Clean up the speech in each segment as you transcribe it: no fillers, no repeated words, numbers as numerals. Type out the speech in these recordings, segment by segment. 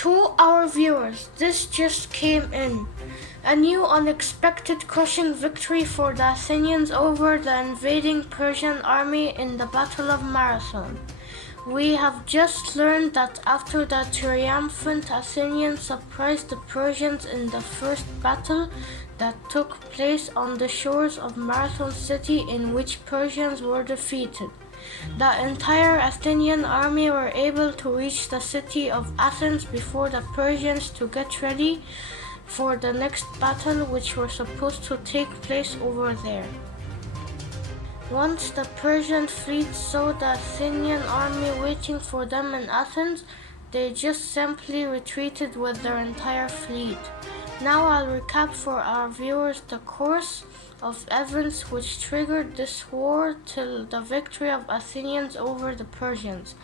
To our viewers, this just came in. A new unexpected crushing victory for the Athenians over the invading Persian army in the Battle of Marathon. We have just learned that after the triumphant Athenians surprised the Persians in the first battle that took place on the shores of Marathon city, in which Persians were defeated, the entire Athenian army were able to reach the city of Athens before the Persians to get ready for the next battle, which were supposed to take place over there. Once the Persian fleet saw the Athenian army waiting for them in Athens, they just simply retreated with their entire fleet. Now I'll recap for our viewers the course of events which triggered this war till the victory of Athenians over the Persians.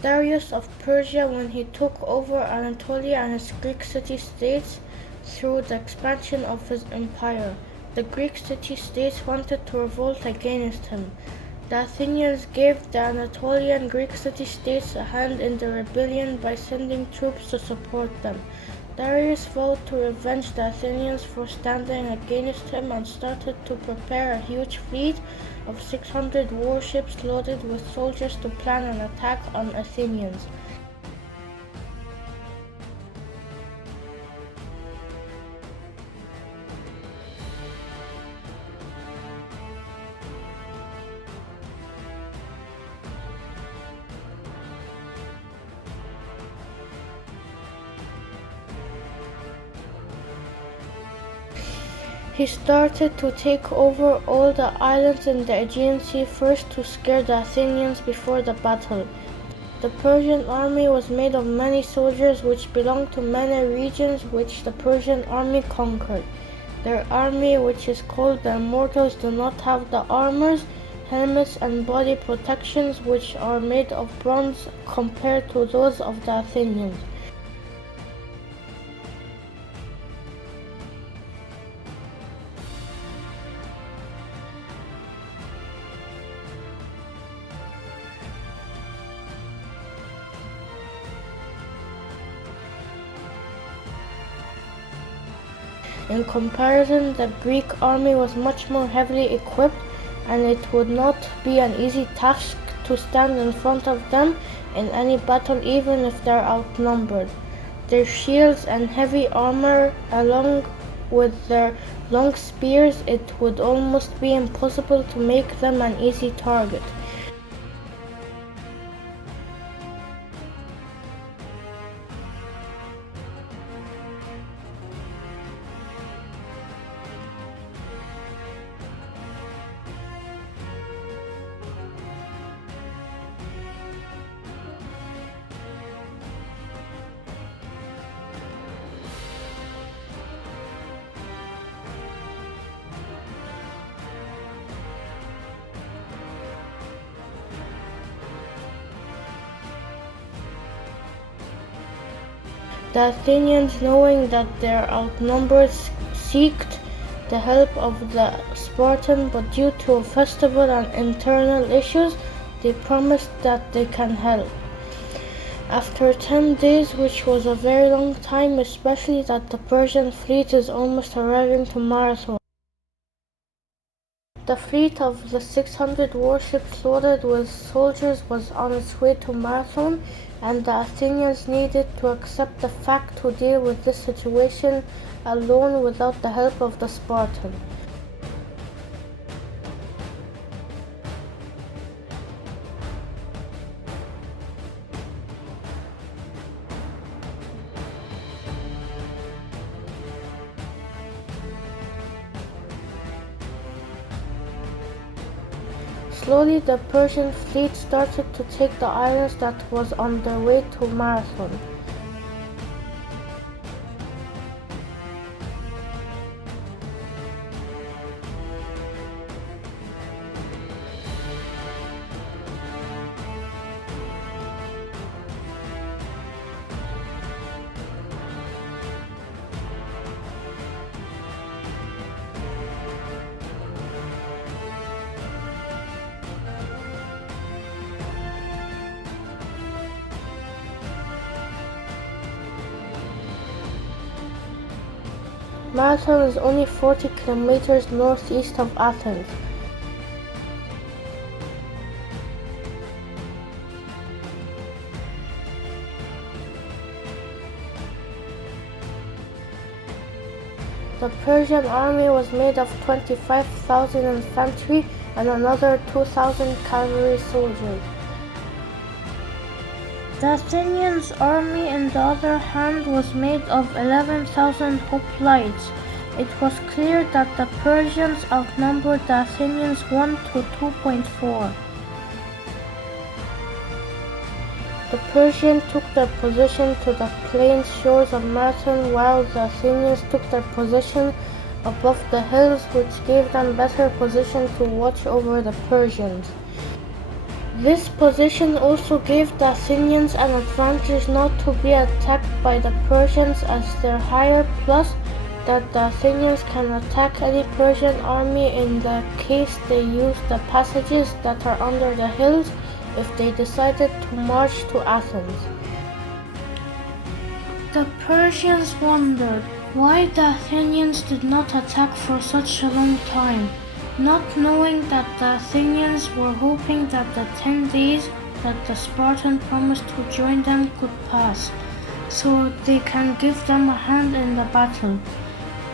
Darius of Persia, when he took over Anatolia and its Greek city-states through the expansion of his empire, the Greek city-states wanted to revolt against him. The Athenians gave the Anatolian Greek city-states a hand in the rebellion by sending troops to support them. Darius vowed to revenge the Athenians for standing against him and started to prepare a huge fleet of 600 warships loaded with soldiers to plan an attack on Athenians. He started to take over all the islands in the Aegean Sea first to scare the Athenians before the battle. The Persian army was made of many soldiers which belonged to many regions which the Persian army conquered. Their army, which is called the Immortals, do not have the armors, helmets and body protections which are made of bronze compared to those of the Athenians. In comparison, the Greek army was much more heavily equipped, and it would not be an easy task to stand in front of them in any battle, even if they are outnumbered. Their shields and heavy armor, along with their long spears, it would almost be impossible to make them an easy target. The Athenians, knowing that they are outnumbered, sought the help of the Spartans, but due to a festival and internal issues, they promised that they can help. After 10 days, which was a very long time, especially that the Persian fleet is almost arriving to Marathon. The fleet of the 600 warships loaded with soldiers was on its way to Marathon, and the Athenians needed to accept the fact to deal with this situation alone without the help of the Spartans. Slowly the Persian fleet started to take the islands that was on their way to Marathon. Marathon is only 40 kilometers northeast of Athens. The Persian army was made of 25,000 infantry and another 2,000 cavalry soldiers. The Athenians' army, on the other hand, was made of 11,000 hoplites. It was clear that the Persians outnumbered the Athenians 1 to 2.4. The Persians took their position to the plain shores of Marathon, while the Athenians took their position above the hills, which gave them better position to watch over the Persians. This position also gave the Athenians an advantage not to be attacked by the Persians as they're higher, plus that the Athenians can attack any Persian army in the case they use the passages that are under the hills if they decided to march to Athens. The Persians wondered why the Athenians did not attack for such a long time, not knowing that the Athenians were hoping that the 10 days that the Spartan promised to join them could pass, so they can give them a hand in the battle.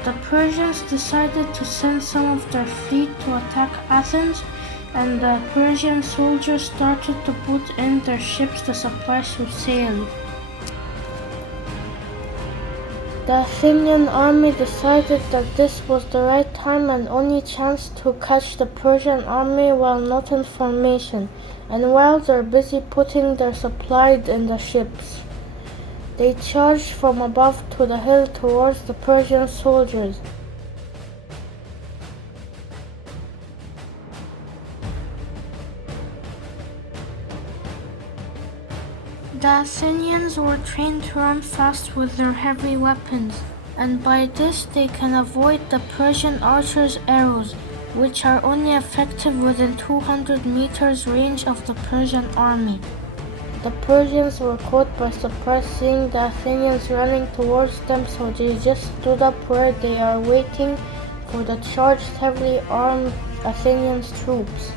The Persians decided to send some of their fleet to attack Athens, and the Persian soldiers started to put in their ships the supplies to sail. The Athenian army decided that this was the right time and only chance to catch the Persian army while not in formation, and while they're busy putting their supplies in the ships. They charged from above to the hill towards the Persian soldiers. The Athenians were trained to run fast with their heavy weapons, and by this they can avoid the Persian archers' arrows, which are only effective within 200 meters range of the Persian army. The Persians were caught by surprise seeing the Athenians running towards them, so they just stood up where they are waiting for the charged heavily armed Athenian troops.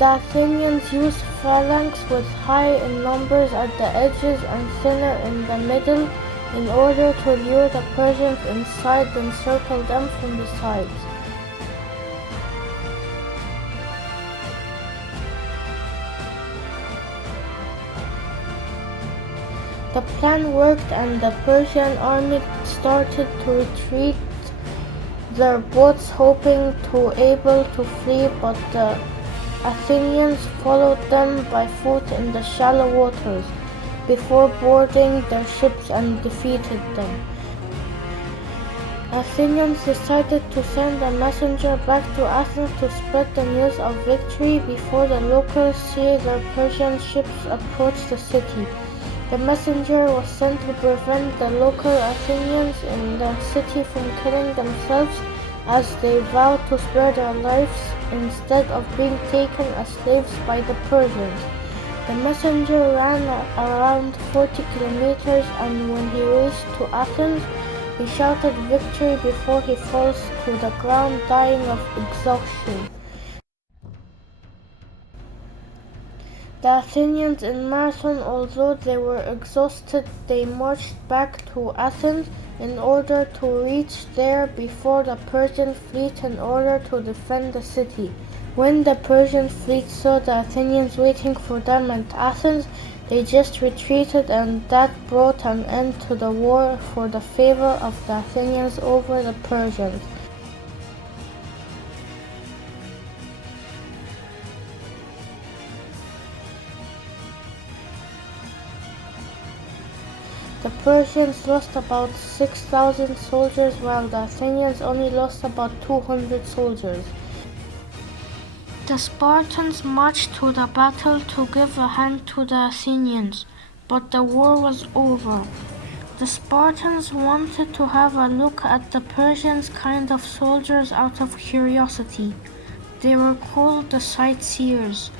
The Athenians used phalanx with high in numbers at the edges and thinner in the middle in order to lure the Persians inside and circle them from the sides. The plan worked and the Persian army started to retreat, their boats hoping to able to flee, but the Athenians followed them by foot in the shallow waters before boarding their ships and defeated them. Athenians decided to send a messenger back to Athens to spread the news of victory before the locals see their Persian ships approach the city. The messenger was sent to prevent the local Athenians in the city from killing themselves, as they vowed to spare their lives instead of being taken as slaves by the Persians. The messenger ran around 40 kilometers, and when he reached to Athens, he shouted victory before he falls to the ground dying of exhaustion. The Athenians in Marathon, although they were exhausted, they marched back to Athens in order to reach there before the Persian fleet in order to defend the city, When the Persian fleet saw the Athenians waiting for them at Athens, they just retreated, and that brought an end to the war for the favor of the Athenians over the Persians. The Persians lost about 6,000 soldiers, while the Athenians only lost about 200 soldiers. The Spartans marched to the battle to give a hand to the Athenians, but the war was over. The Spartans wanted to have a look at the Persians' kind of soldiers out of curiosity. They were called the sightseers.